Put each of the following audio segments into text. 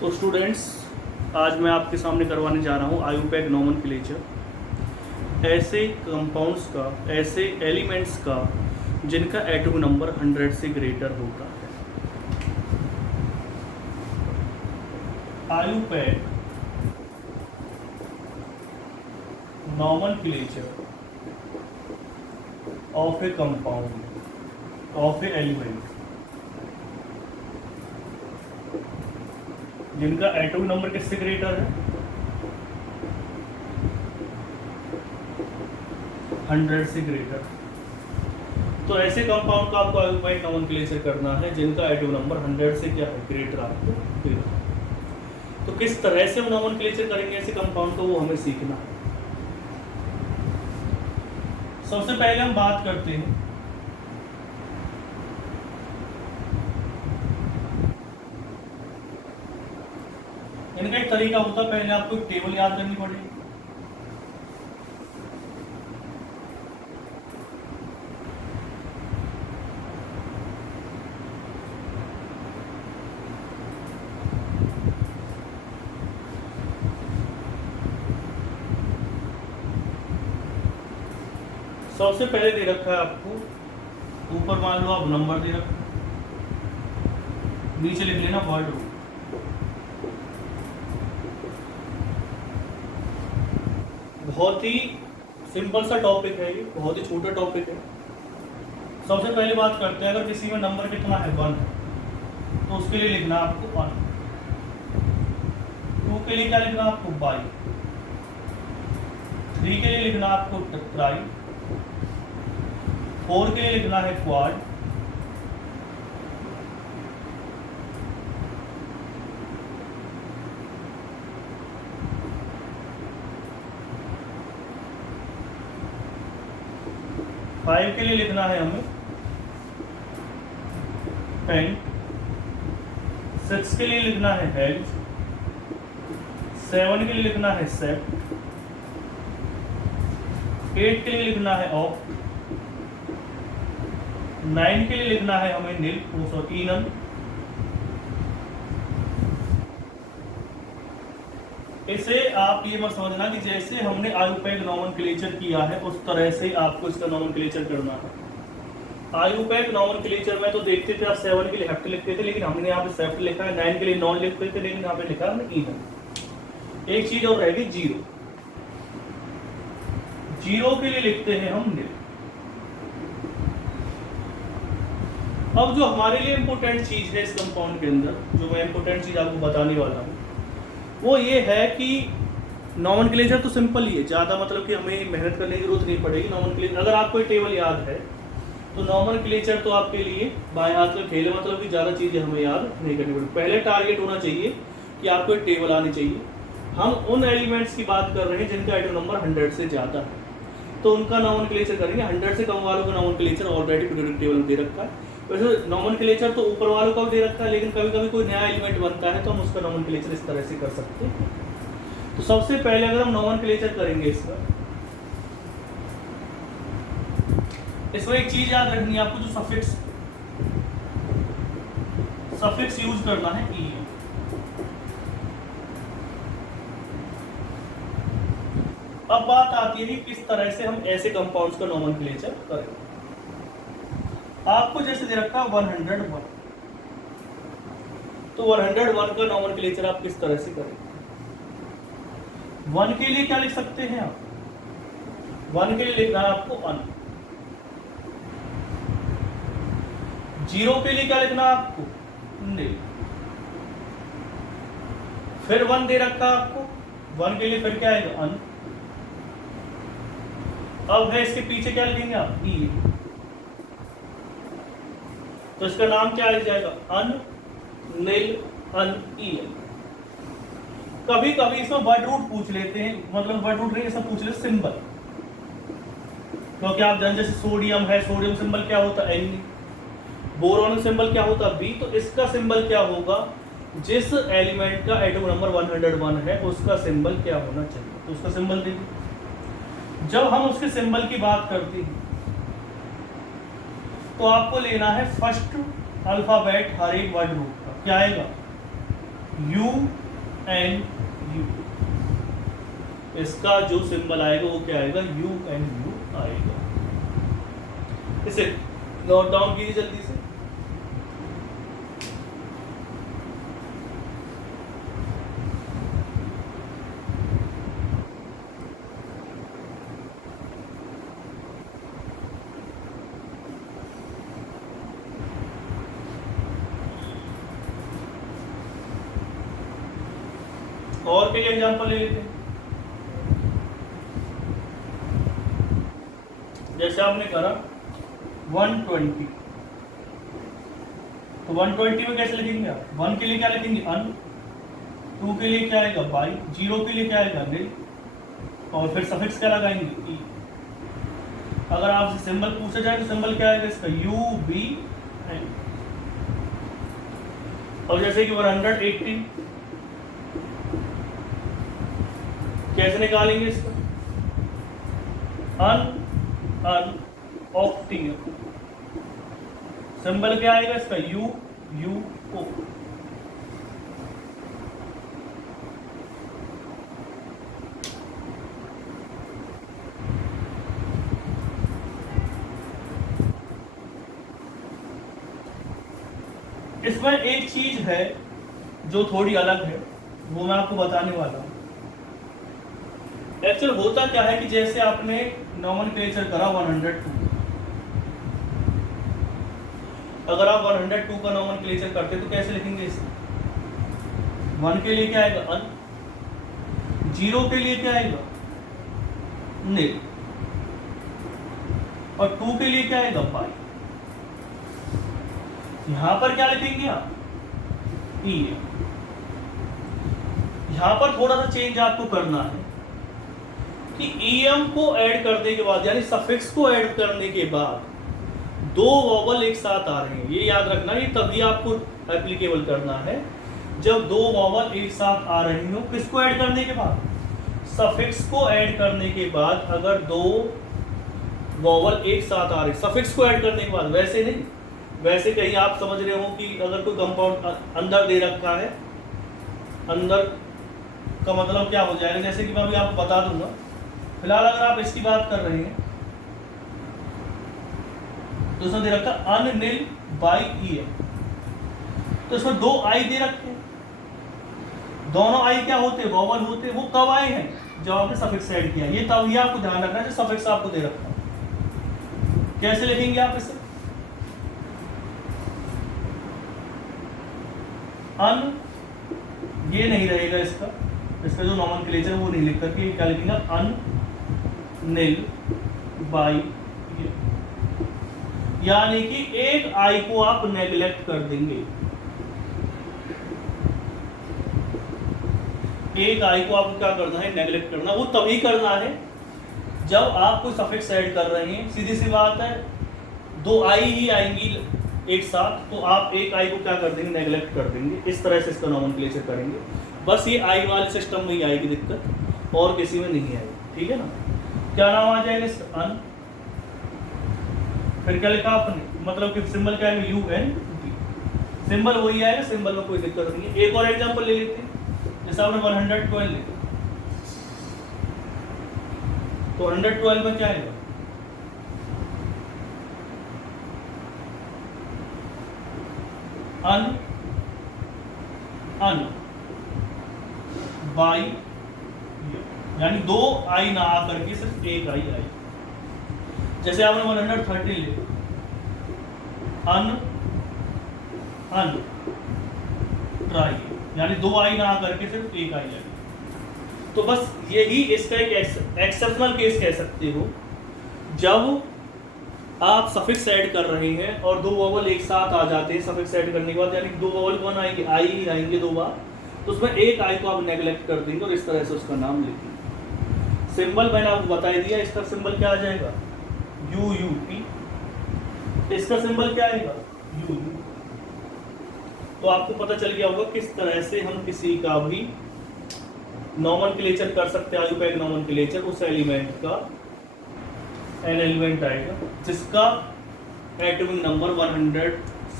तो स्टूडेंट्स, आज मैं आपके सामने करवाने जा रहा हूँ आयुपैक नोमेनक्लेचर, ऐसे कंपाउंड्स का, ऐसे एलिमेंट्स का जिनका एटॉमिक नंबर 100 से ग्रेटर होता है। IUPAC nomenclature of A compound of A element जिनका एटॉमिक नंबर किससे ग्रेटर है, 100 से ग्रेटर। तो ऐसे कंपाउंड का आपको आयुपैक नोमेनक्लेचर करना है जिनका एटॉमिक नंबर 100 से क्या है, ग्रेटर आपको देना है। तो किस तरह से हम नोमेनक्लेचर करेंगे ऐसे कंपाउंड को, वो हमें सीखना है। सबसे पहले हम बात करते हैं इनका एक तरीका होता है, पहले आपको एक टेबल याद करनी पड़ेगी। सबसे पहले दे रखा है आपको, ऊपर मान लो आप नंबर दे रखा, नीचे लिख लेना वर्ड रूट। बहुत ही सिंपल सा टॉपिक है ये, बहुत ही छोटा टॉपिक है। सबसे पहले बात करते हैं, अगर किसी में नंबर कितना है 1 तो उसके लिए लिखना आपको 1, 2 के लिए क्या लिखना आपको बाई, 3 के लिए लिखना आपको ट्राई, 4 के लिए लिखना है क्वाड, 5 के लिए लिखना है हमें पेंट, 6 के लिए लिखना है हेल्थ, 7 के लिए लिखना है सेप्ट, 8 के लिए लिखना है ऑफ, 9 के लिए लिखना है हमें नील इनम, इसे आप ये मत समझना कि जैसे हमने आयुपैक नोमेनक्लेचर किया है उस तरह से आपको इसका नोमेनक्लेचर करना है। आयुपैक नोमेनक्लेचर में तो देखते थे आप 7 के लिए हेप्ट लिखते थे, लेकिन हमने यहाँ पे सेप्ट लिखा है, 9 के लिए नॉन लिखते थे, लेकिन यहाँ पे लिखा है इनम। एक चीज और रहेगी, जीरो, जीरो के लिए लिखते हैं हम नील। अब जो हमारे लिए इंपॉर्टेंट चीज है इस कंपाउंड के अंदर, जो मैं इंपॉर्टेंट चीज आपको बताने वाला हूँ, वो ये है कि नोमेनक्लेचर तो सिंपल ही है, ज़्यादा मतलब कि हमें मेहनत करने की जरूरत नहीं पड़ेगी। नोमेनक्लेचर अगर आपको ये टेबल याद है तो नोमेनक्लेचर तो आपके लिए बाएं हाथ का खेल है, मतलब कि ज़्यादा चीज़ें हमें याद नहीं करनी पड़ेगी। पहले टारगेट होना चाहिए कि आपको एक टेबल आनी चाहिए। हम उन एलिमेंट्स की बात कर रहे हैं जिनका एटॉमिक नंबर 100 से ज़्यादा है, तो उनका नोमेनक्लेचर करेंगे। 100 से कम वालों का नोमेनक्लेचर ऑलरेडी पीरियोडिक टेबल में दे रखा है। वैसे नोमेनक्लेचर तो ऊपर वालों का भी दे रखा है, लेकिन कभी कभी कोई नया एलिमेंट बनता है तो हम उसका नोमेनक्लेचर इस तरह से कर सकते हैं। तो सबसे पहले अगर हम नोमेनक्लेचर करेंगे इसमें एक चीज याद रखनी है आपको, जो सफिक्स यूज करना है ई। अब बात आती है कि किस तरह से हम ऐसे कंपाउंड्स का नोमेनक्लेचर करें। आपको जैसे दे रखा 101, तो 101 का नोमेनक्लेचर आप किस तरह से करें। 1 के लिए क्या लिख सकते हैं आप, 1 के लिए लिखना है आपको अन, 0 के लिए क्या लिखना है आपको नील, फिर 1 दे रखा आपको, 1 के लिए फिर क्या आएगा अन। अब है इसके पीछे क्या लिखेंगे आप ई, तो इसका नाम क्या आ जाएगा अन नील अन ई। कभी कभी इसमें वर्ड रूट पूछ लेते हैं, मतलब वर्ड रूट नहीं, सब पूछ लेते सिंबल, क्योंकि आप जान जैसे सोडियम है, सोडियम सिंबल क्या होता है N, बोरोन सिंबल क्या होता है B, तो इसका सिंबल क्या होगा, जिस एलिमेंट का एटॉमिक नंबर 101 है उसका सिंबल क्या होना चाहिए, तो उसका सिंबल देखिए। जब हम उसके सिंबल की बात करते हैं तो आपको लेना है फर्स्ट अल्फाबेट हर एक वर्ड रूट का, क्या आएगा यू एन यू, इसका जो सिंबल आएगा वो क्या आएगा, यू एन यू आएगा। इसे नोट डाउन कीजिए जल्दी से। और कई एग्जांपल ले लेते हैं। जैसे आपने करा 120, तो 120 में कैसे लिखेंगे आप? 1 के लिए क्या लिखेंगे, अन, 2 के लिए क्या आएगा, बाई, 0 के लिए क्या आएगा, निल, और फिर सफिक्स क्या लगाएंगे, ई। अगर आपसे सिंबल पूछा जाए तो सिंबल क्या आएगा इसका, यू बी एन। और जैसे कि 180 कैसे निकालेंगे इसको, अन अन ऑक्टिंग, सिंबल क्या आएगा इसका, यू यू ओ। इसमें एक चीज है जो थोड़ी अलग है, वो मैं आपको बताने वाला हूं। एक्चुअल होता क्या है कि जैसे आपने नॉमेनक्लेचर करा 102, अगर आप 102 का नॉमेनक्लेचर करते तो कैसे लिखेंगे इसे, 1 के लिए क्या आएगा, अन, 0 के लिए क्या आएगा, निल, और 2 के लिए क्या आएगा, बाई। यहां पर क्या लिखेंगे आप, ई। यहां पर थोड़ा सा चेंज आपको करना है कि ईएम को ऐड करने के बाद, यानी सफिक्स को ऐड करने के बाद 2 वॉवल एक साथ आ रहे हैं, ये याद रखना, ये तभी आपको एप्लीकेबल करना है जब 2 वॉवल एक साथ आ रही हो। किसको ऐड करने के बाद, सफिक्स को ऐड करने के बाद। अगर 2 वॉवल एक साथ आ रही, सफिक्स को ऐड करने के बाद, वैसे नहीं, वैसे कहीं आप समझ रहे हो कि अगर कोई कंपाउंड अंदर दे रखा है, अंदर का मतलब क्या हो जाएगा, जैसे कि मैं अभी आपको बता दूंगा। फिलहाल अगर आप इसकी बात कर रहे हैं तो इसमें दे रखा अन, निल, बाई, ई एम, तो इसमें 2 आई दे रखे हैं। दोनों आई क्या होते हैं, वॉवल होते हैं। वो कब आए हैं, जब आपने सफिक्स ऐड किया। ये तब, ये आपको ध्यान रखना है जो सफिक्स आपको दे रखा है। कैसे लिखेंगे आप इसे, अन, ये नहीं रहेगा इसका, इसका जो नॉमेनक्लेचर वो नहीं लिख करके क्या लिखेंगे, अन, निल, बाई, यानी कि एक आई को आप नेग्लेक्ट कर देंगे। एक आई को आपको क्या करना है, नेग्लेक्ट करना। वो तभी करना है जब आप कोई सफिक्स ऐड कर रहे हैं। सीधी सी बात है, 2 आई ही आएंगी एक साथ, तो आप एक आई को क्या कर देंगे, नेग्लेक्ट कर देंगे। इस तरह से इसका नॉमेनक्लेचर करेंगे। बस ये आई वाले सिस्टम में ही आएगी दिक्कत, और किसी में नहीं आएगी, ठीक है ना। क्या नाम आ जाएगा इसका, अन, फिर क्या लिखा आपने, मतलब कि सिंबल क्या है, यू एन टी, सिंबल वही आएगा, सिंबल में कोई दिक्कत नहीं है। एक और एग्जांपल ले लेते हैं, जैसे आपने 112 लिखा, तो 112 में क्या आएगा, अन, अन, बाई, यानी 2 आई ना आकर के सिर्फ एक आई आई। जैसे आपने 113 लिखा, अन, अन, ट्राई, यानी 2 आई ना आकर के सिर्फ एक आई आई। तो बस यही इसका एक एक्सेप्शनल केस कह सकते हो, जब आप सफिक्स ऐड कर रहे हैं और 2 वॉवल एक साथ आ जाते हैं सफिक्स ऐड करने के बाद, यानी 2 वॉवल कौन आएंगे, आई ही आएंगे 2 बार, तो उसमें एक आई को आप नेग्लेक्ट कर देंगे और इस तरह से उसका नाम लिखेंगे। सिंबल मैंने आपको बता दिया, इसका सिंबल क्या आ जाएगा, यू यू टी, इसका सिंबल क्या आएगा, यू यू। तो आपको पता चल गया होगा किस तरह से हम किसी का भी नॉमेनक्लेचर कर सकते हैं। आयुपैक नॉमेनक्लेचर उस एलिमेंट का एन एलिमेंट आएगा जिसका एटॉमिक नंबर 100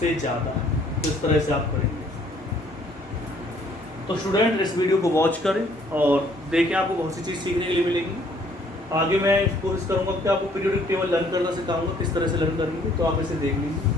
से ज़्यादा है, तो इस तरह से आप करेंगे। तो स्टूडेंट इस वीडियो को वॉच करें और देखें, आपको बहुत सी चीज़ सीखने के लिए मिलेगी। आगे मैं कोशिश करूँगा कि आपको पीरियोडिक टेबल लर्न करना सिखाऊंगा, किस तरह से लर्न करेंगे, तो आप इसे देख लीजिए।